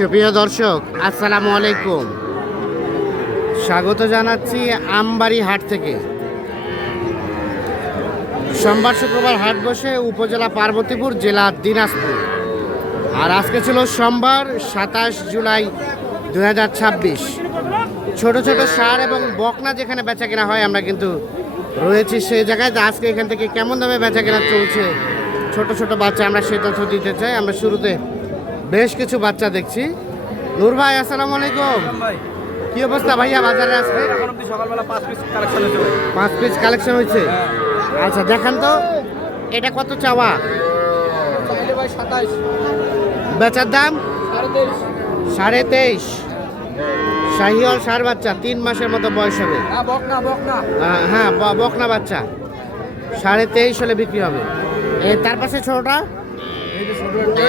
সুপ্রিয় দর্শক আসসালামু আলাইকুম, স্বাগত জানাচ্ছি আমবাড়ি হাট থেকে। সোমবার শুক্রবার হাট বসে উপজেলা পার্বতীপুর, জেলা দিনাজপুর। আর আজকে ছিল সোমবার 27 জুলাই 2026। ছোট ছোট ষাঁড় এবং বকনা যেখানে বেচা কেনা হয়, আমরা কিন্তু রয়েছি সেই জায়গায়। আজকে এখান থেকে কেমন দামে বেচা কেনা চলছে, ছোট ছোট বাচ্চা, আমরা সেই তথ্য দিতে চাই। আমরা শুরুতে বেশ কিছু বাচ্চা দেখছি। নূর ভাই আসসালামু আলাইকুম, কি অবস্থা ভাইয়া বাজারে আজকে? সকালবেলা 5 পিস কালেকশন হয়েছে। 5 পিস কালেকশন হয়েছে। আচ্ছা দেখান তো, এটা কত চাওয়া? ভাই 27, বেচার দাম 23.5। 23.5। শাহিওয়াল ষাঁড় বাচ্চা, 3 মাসের মতো বয়স হবে। বকনা হ্যাঁ বকনা বাচ্চা, 23.5 হলে বিক্রি হবে। তার পাশে ছোটটা, এই যে ছোট একটা,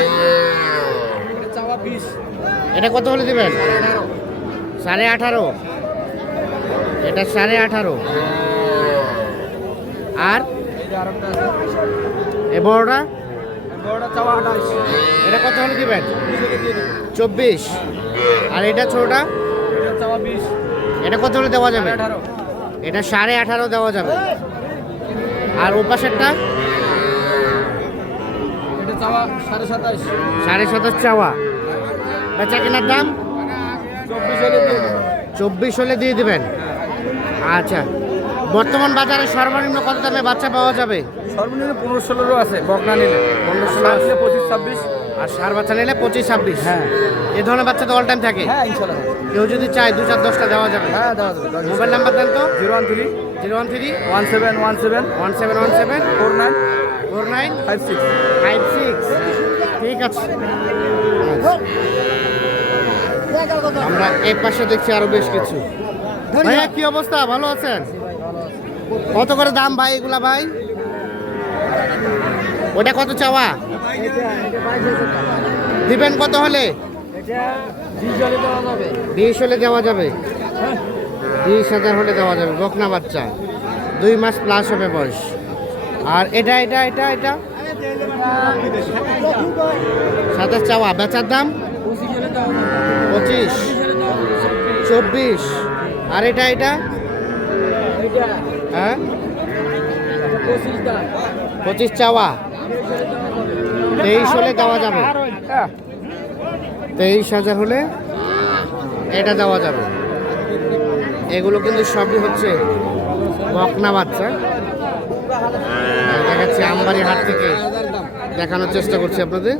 এটা চাওয়া 20। এটা কত হলে দিবেন? 18.5। এটা 18.5। আর এই যে আরেকটা আছে, এ বড়টা, বড়টা চাওয়া 28। এটা কত হলে দিবেন? 20 24। আর এটা ছোটটা, এটা চাওয়া 20। এটা কত হলে দেওয়া যাবে? 18। এটা 18.5 দেওয়া যাবে। আর ও পাশেরটা এটা চাওয়া 27.5। 27.5 চাওয়া। বেচা কেনার দাম 24 হলে দিয়ে দেবো। 24 হলে দিয়ে দিবেন। আচ্ছা, বর্তমান বাজারে সর্বনিম্ন কত দামে বাচ্চা পাওয়া যাবে? সর্বনিম্ন 15-16 আছে বকনা নিলে, 15-16 নিলে 25-26। আর ষাঁড় বাচ্চা নিলে 25-26। হ্যাঁ এ ধরনের বাচ্চা তো অল টাইম থাকে। হ্যাঁ ইনশাআল্লাহ। কেউ যদি চায় 2-4-10টা দেওয়া যাবে। হ্যাঁ দেওয়া যাবে। মোবাইল নাম্বার দেন তো। 013 013 1717 1717 49 49 56। 56। ঠিক আছে, আমরা এই পাশে দেখছি আরো বেশ কিছু। ভাইয়া কি অবস্থা, ভালো আছেন? কত করে দাম ভাই এগুলা ভাই? ওটা কত চাওয়া? দিবেন কত হলে? 20 হলে দেওয়া যাবে। 20,000 হলে দেওয়া যাবে। বকনা বাচ্চা, 2 মাস প্লাস হবে বয়স। আর এটা এটা এটা এটা 27 চাওয়া। বেচার দাম 25, 24। আর এটা এটা হ্যাঁ 25 চাওয়া। 23 হলে দেওয়া যাবে। 23,000 হলে এটা দেওয়া যাবে। এগুলো কিন্তু সবই হচ্ছে বকনা বাচ্চা। দেখাচ্ছি আমবাড়ি হাট থেকে, দেখানোর চেষ্টা করছি আপনাদের।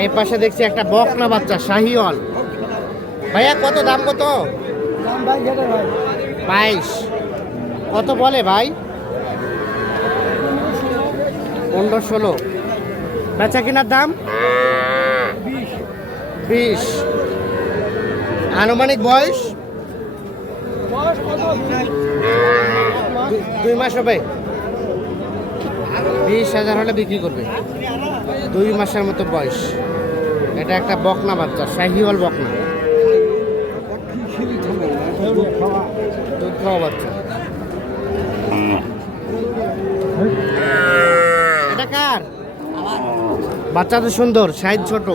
এই পাশে দেখছি একটা বকনা বাচ্চা শাহিওয়াল। ভাইয়া কত দাম? কত? 22। কত বলে ভাই? 15-16। বেচা কেনার দাম 20। আনুমানিক বয়স 2 মাস হবে। 20,000 হলে বিক্রি করবে। 2 মাসের মতো বয়স। এটা একটা বকনা বাচ্চা, শাহিওয়াল বকনা, দুধ খাওয়া বাচ্চা। এটা কার বাচ্চা? তো সুন্দর, সাইজ ছোট।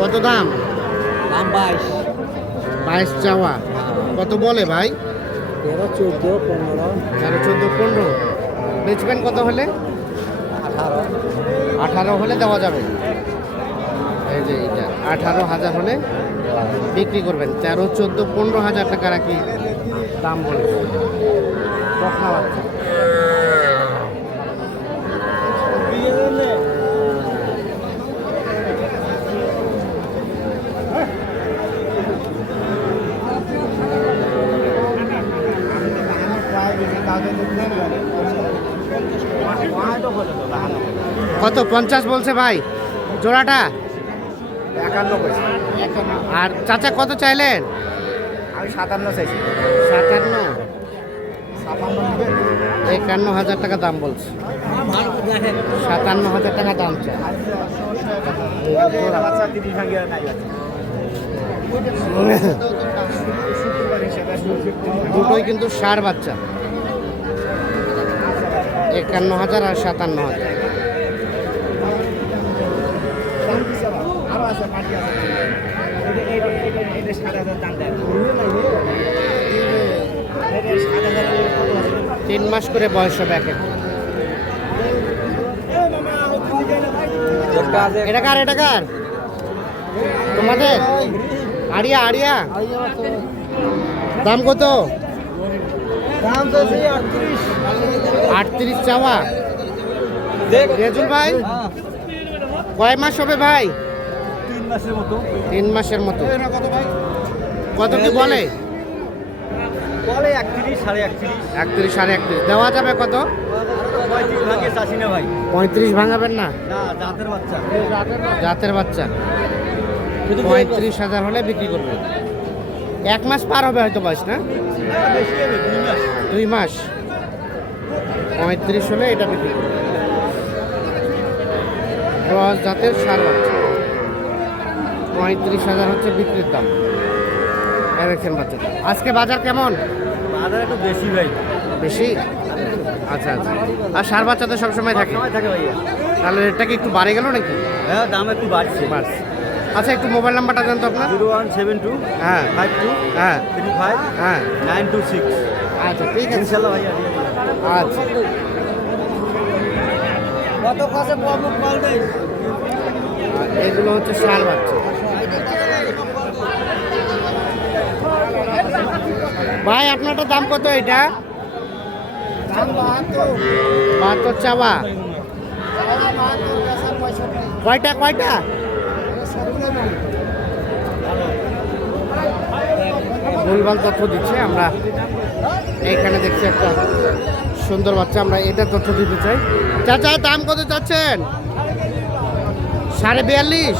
কত দাম? 22 চাওয়া। কত বলে ভাই? 13-14-15। বেচবেন কত হলে? 18 হলে দেওয়া যাবে। এই যে এটা 18,000 হলে বিক্রি করবেন। 13-14-15,000 টাকা রাখি দাম বলবে বকনা বাচ্চা। কত? 50 বলছে ভাই জোড়াটা। 51 পয়সা। আর চাচা কত চাইলেন? আমি 57 চাইছি। 57। 51,000 টাকা দাম বলছে। 57,000 টাকা দাম চায়। দুটোই কিন্তু ষাঁড় বাচ্চা, 51,000 আর 57,000। তিন মাস করে বয়স হবে এক এক। এটা কার এটা কার তোমাদের? আড়িয়া আড়িয়া। দাম কত? 38 চাওয়া। রেজুল ভাই কয় মাস হবে ভাই? 3 মাসের মতো। কত কি বলে? 31, 31.5। 31, 31.5 দেওয়া যাবে কত? 35 ভাগে চাষি না ভাই। 35 ভাঙাবেন না? না, জাতের বাচ্চা। জাতের বাচ্চা 35,000 হলে বিক্রি করবে। 1 মাস পার হবে হয়তো বয়স না? বেশি হবে, 2 মাস। 2 মাস। 35 হলে এটা বিক্রি করবে। ক্রস জাতের ষাঁড় বাচ্চা 35,000 হচ্ছে বিক্রির দাম। দেখছেন বাচ্চাটা। আজকে বাজার কেমন? বাজার একটু বেশি ভাই। বেশি? আচ্ছা আচ্ছা। আর ষাঁড় বাচ্চা তো সবসময় থাকে, সময় থাকে ভাইয়া। তাহলে রেটটা কি একটু বাড়ে গেল নাকি? হ্যাঁ, দাম একটু বাড়ছে। বাস। আচ্ছা, একটু মোবাইল নাম্বারটা জানতো আপনার? 0172 হ্যাঁ 52 হ্যাঁ 35 হ্যাঁ 926। আচ্ছা ঠিক আছে। ইনশাআল্লাহ ভাইয়া। আচ্ছা, কত কাছে প্রবলেম কল দেই? আর এগুলো হচ্ছে ষাঁড় বাচ্চা। ভাই আপনারটা দাম কত এটা? 72 চাওয়া। কয়টা কয়টা? ভুলভাল তথ্য দিচ্ছে। আমরা এইখানে দেখছি একটা সুন্দর বাচ্চা, আমরা এটা তথ্য দিতে চাই। চাচা দাম কত চাচ্ছেন? 42.5।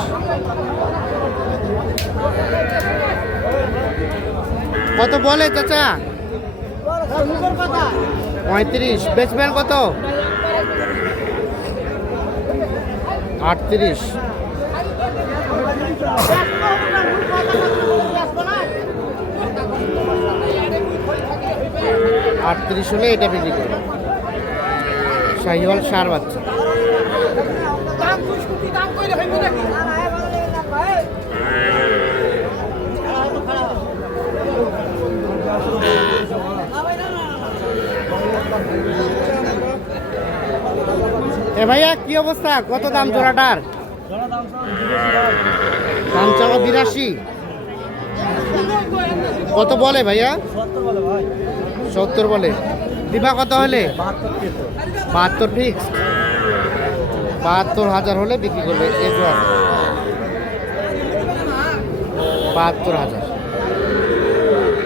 কত বলে চাচা? 35। বেচবেন কত? 38। আটত্রিশ হলে এটা বিক্রি করবে। শাহিওয়াল ষাঁড় বাচ্চা। এ ভাইয়া কি অবস্থা? কত দাম জোড়াটার? দাম চাওয়া 82। কত বলে ভাইয়া? 70 বলে। দিবা কত হলে? 72 ফিক্স। 72,000 হলে বিক্রি করবে। এই জোড়া 72,000।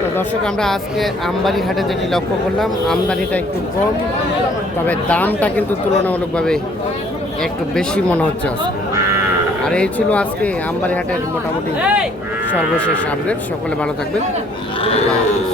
তো দর্শক, আমরা আজকে আমবাড়ি হাটে যেটি লক্ষ্য করলাম, আমদানিটা একটু কম, তবে দামটা কিন্তু তুলনামূলকভাবে একটু বেশি মনে হচ্ছে আজকে। আর এই ছিল আজকে আমবাড়ি হাটের মোটামুটি সর্বশেষ আপডেট। সকলে ভালো থাকবেন। আল্লাহ হাফেজ।